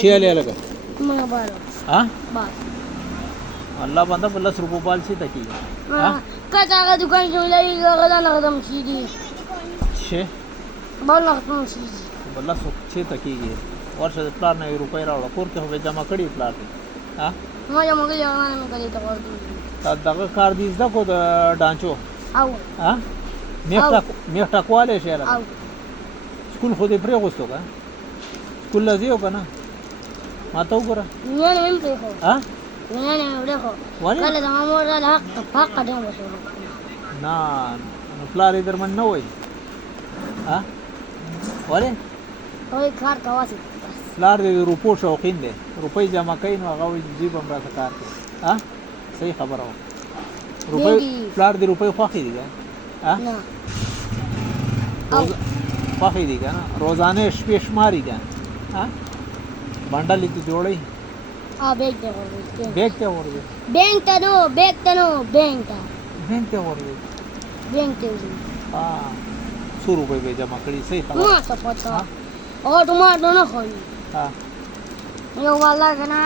شيء ليه لك ما بعرف ها بعرف الله بنده بلس روپو پالسی تکی ما كذا دكان جملة غدا نخدم سيدي شي بل نخدم سيدي بلس چې تکیږي ورشه پلان نه روپۍ راوړه کور کې به جمع کړي پلان ها ما جمع کړی ما نه کړی ته ورته تا دغه کار دې زده کو د ډانچو او ها میخټا کواله شي او سکول خو دې پرې غوستو کا سکول لزیو کنه ما ته وګوره نه نه مې په ها نه نه وړه خو ولې کله د مامور له حق دې وشو نه نو پلار یې درمن نه وای ها ولې وای کار کواسي پلار دې روپو شوقین دی روپۍ جمع کوي نو هغه وایي جیب هم راته کار کوي ها صحیح خبره وه روپۍ پلار دې روپۍ خوښې دي که ها نه خوښې دي که نه روزانه شپې شماري که ها بنډل یې ته جوړوي بیگ ته ورځي بیگ ته ورځي بینک ته نو بیگ ته نو بینک ته بینک ته ورځي بینک ته ورځي ها څو روپۍ به جمع کړي صحیح خبره ما څه پته او ټماټو نه خوري ها یو والله کنه